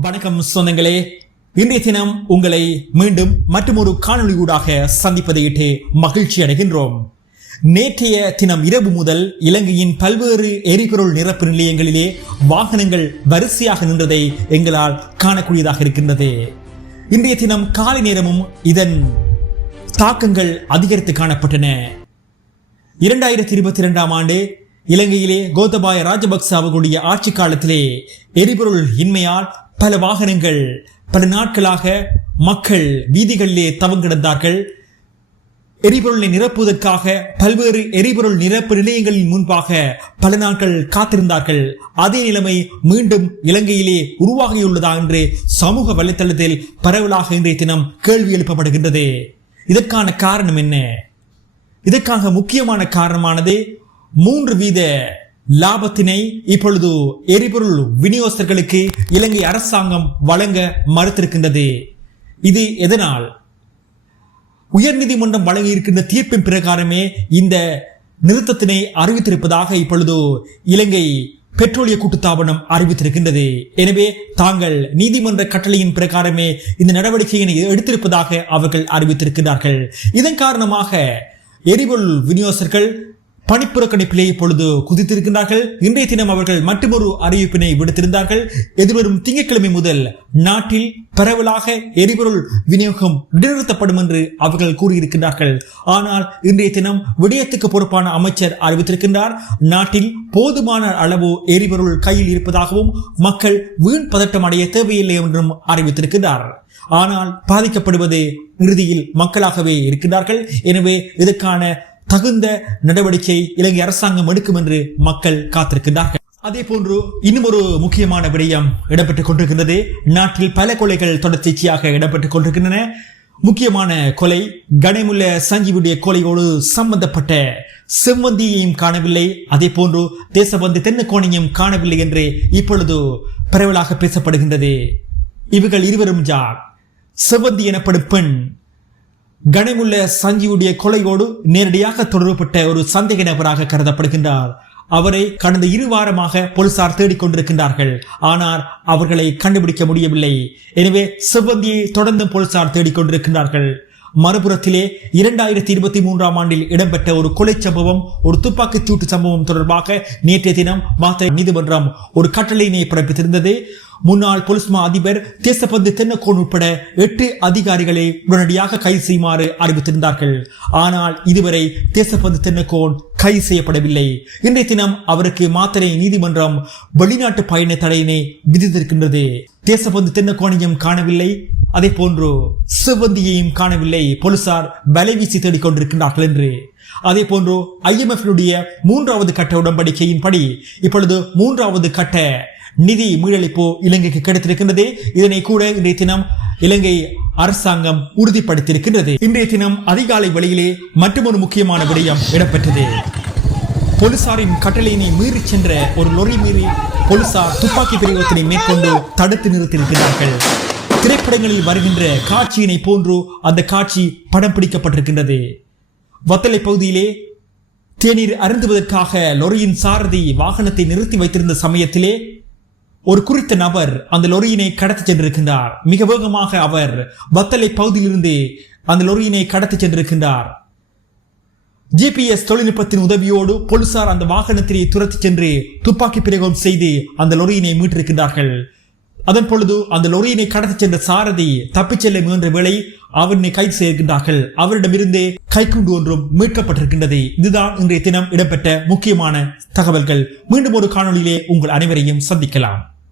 வணக்கம் சொந்தங்களே இன்றைய தினம் உங்களை மீண்டும் மற்றொரு காணொளியூடாக சந்திப்பதையிட்டு மகிழ்ச்சி அடைகின்றோம். நேற்றைய தினம் இரவு முதல் இலங்கையின் பல்வேறு எரிபொருள் நிரப்பு நிலையங்களிலே வாகனங்கள் வரிசையாக நின்றதை எங்களால் காணக்கூடியதாக இருக்கின்றது. இன்றைய தினம் காலை நேரமும் இதன் தாக்கங்கள் அதிகரித்து காணப்பட்டன. இரண்டாயிரத்தி இருபத்தி இரண்டாம் ஆண்டு இலங்கையிலே கோத்தபாய ராஜபக்ச அவர்களுடைய ஆட்சி காலத்திலே எரிபொருள் இன்மையால் பல வாகனங்கள் பல நாட்களாக மக்கள் வீதிகளிலே தவங்கிடந்தார்கள் எரிபொருளை நிரப்புவதற்காக பல்வேறு எரிபொருள் நிரப்பு நிலையங்களின் முன்பாக பல நாட்கள் காத்திருந்தார்கள். அதே நிலைமை மீண்டும் இலங்கையிலே உருவாகியுள்ளதா என்று சமூக வலைத்தளத்தில் பரவலாக இன்றைய தினம் கேள்வி எழுப்பப்படுகின்றது. இதற்கான காரணம் என்ன? இதற்காக முக்கியமான காரணமானது மூன்று வீத லாபத்தினை இப்பொழுது எரிபொருள் விநியோகஸ்தர்களுக்கு இலங்கை அரசாங்கம் வழங்க மறுத்திருக்கின்றது. இது எதனால்? உயர்நீதிமன்றம் வழங்கியிருக்கின்ற தீர்ப்பின் பிரகாரமே இந்த நிறுத்தத்தினை அறிவித்திருப்பதாக இப்பொழுது இலங்கை பெட்ரோலிய கூட்டுத்தாபனம் அறிவித்திருக்கின்றது. எனவே தாங்கள் நீதிமன்ற கட்டளையின் பிரகாரமே இந்த நடவடிக்கையினை எடுத்திருப்பதாக அவர்கள் அறிவித்திருக்கிறார்கள் இதன் காரணமாக எரிபொருள் விநியோகஸ்தர்கள் பணிப்புறக்கணிப்பிலே இப்பொழுது குதித்திருக்கின்றார்கள். இன்றைய தினம் அவர்கள் மற்றொரு அறிவிப்பினை விடுத்திருந்தார்கள். எதிர்வரும் திங்கட்கிழமை முதல் நாட்டில் பரவலாக எரிபொருள் விநியோகம் இடைநிறுத்தப்படும் என்று அவர்கள் கூறியிருக்கின்றார்கள். ஆனால் இன்றைய தினம் விடயத்துக்கு பொறுப்பான அமைச்சர் அறிவித்திருக்கின்றார். நாட்டில் போதுமான அளவு எரிபொருள் கையில் இருப்பதாகவும் மக்கள் வீண் பதட்டம் அடைய தேவையில்லை என்றும் அறிவித்திருக்கிறார் ஆனால் பாதிக்கப்படுவது இறுதியில் மக்களாகவே இருக்கிறார்கள் எனவே இதற்கான தகுந்த நடவடிக்கை இலங்கை அரசாங்கம் எடுக்கும் என்று மக்கள் காத்திருக்கின்றார்கள். அதே போன்று இன்னும் ஒரு முக்கியமான விடயம் இடம்பெற்றுக் கொண்டிருக்கின்றது. நாட்டில் பல கொலைகள் தொடர்ச்சியாக இடம்பெற்றுக் கொண்டிருக்கின்றன. முக்கியமான கொலை கணேமுல்ல சஞ்சீவுடைய கொலையோடு சம்பந்தப்பட்ட செவ்வந்தியையும் காணவில்லை. அதே போன்று தேசபந்து தென்னக்கோணையும் காணவில்லை என்று இப்பொழுது பரவலாக பேசப்படுகின்றது. இவர்கள் இருவரும் ஜார் செவ்வந்தி எனப்படும் பெண் கனமுள்ள சஞ்சீவுடைய கொலையோடு நேரடியாக தொடர்புபட்ட ஒரு சந்தேக நபராக கருதப்படுகின்றார். அவரை கடந்த இரு வாரமாக போலீசார் தேடிக்கொண்டிருக்கின்றார்கள் ஆனால் அவர்களை கண்டுபிடிக்க முடியவில்லை. எனவே செவ்வந்தியை தொடர்ந்து போலீசார் தேடிக்கொண்டிருக்கின்றார்கள் மறுபுறத்திலே இரண்டாயிரத்தி இருபத்தி மூன்றாம் ஆண்டில் இடம்பெற்ற ஒரு கொலை சம்பவம் ஒரு துப்பாக்கிச் சூட்டு சம்பவம் தொடர்பாக நேற்றைய தினம் மாத்திரை நீதிமன்றம் ஒரு கட்டளையினை பிறப்பித்திருந்தது. முன்னாள் பொலிஸ்மா மா அதிபர் தேசபந்து தென்னக்கோன் உட்பட எட்டு அதிகாரிகளை உடனடியாக கைது செய்யுமாறு அறிவித்திருந்தார்கள். ஆனால் இதுவரை தேசபந்து தென்னக்கோன் கைது செய்யப்படவில்லை. இன்றைய தினம் அவருக்கு மாத்திரை நீதிமன்றம் வெளிநாட்டு பயண தடையினை விதித்திருக்கின்றது. தேசபந்து தென்னக்கோனையும் காணவில்லை. அதே போன்று சிவந்தியையும் காணவில்லை. போலீசார் வலை வீசி தேடிக் கொண்டிருக்கின்றார்கள் என்று. அதே போன்று IMF மூன்றாவது கட்ட உடன்படிக்கையின்படி இப்பொழுது மூன்றாவது கட்ட நிதி மீளளிப்பு இலங்கைக்கு கிடைத்திருக்கின்றது. இதனை கூட இன்றைய தினம் இலங்கை அரசாங்கம் உறுதிப்படுத்தியிருக்கின்றது. இன்றைய தினம் அதிகாலை வழியிலே மற்றொரு முக்கியமான விடயம் இடம்பெற்றது. போலீசாரின் கட்டளையினை மீறி சென்ற ஒரு லொரி மீறி போலீசார் துப்பாக்கி பிரயோகத்தினை மேற்கொண்டு தடுத்து நிறுத்தியிருக்கிறார்கள். திரைப்படங்களில் வருகின்ற காட்சியினை போன்று அந்த காட்சி படம் பிடிக்கப்பட்டிருக்கின்றது. வத்தலை பகுதியிலே தேநீர் அருந்துவதற்காக லொரியின் சாரதி வாகனத்தை நிறுத்தி வைத்திருந்த சமயத்திலே ஒரு குறித்த நபர் அந்த லொரியினை கடத்தி சென்றிருக்கின்றார். மிக வேகமாக அவர் வத்தலை பகுதியிலிருந்து அந்த லொரியினை கடத்தி சென்றிருக்கின்றார். ஜிபிஎஸ் தொழில்நுட்பத்தின் உதவியோடு போலீசார் அந்த வாகனத்திலே துரத்தி சென்று துப்பாக்கி பிரயோகம் செய்து அந்த லொரியினை மீட்டிருக்கின்றார்கள். அதன் பொழுது அந்த லொரியினை கடத்தி சென்ற சாரதி தப்பிச் செல்ல முயன்ற வேளை அவனை கைது செய்கின்றார்கள் அவரிடமிருந்தே கைக்குண்டு ஒன்றும் மீட்கப்பட்டிருக்கின்றது. இதுதான் இன்றைய தினம் இடம்பெற்ற முக்கியமான தகவல்கள். மீண்டும் ஒரு காணொளியிலே உங்கள் அனைவரையும் சந்திக்கலாம்.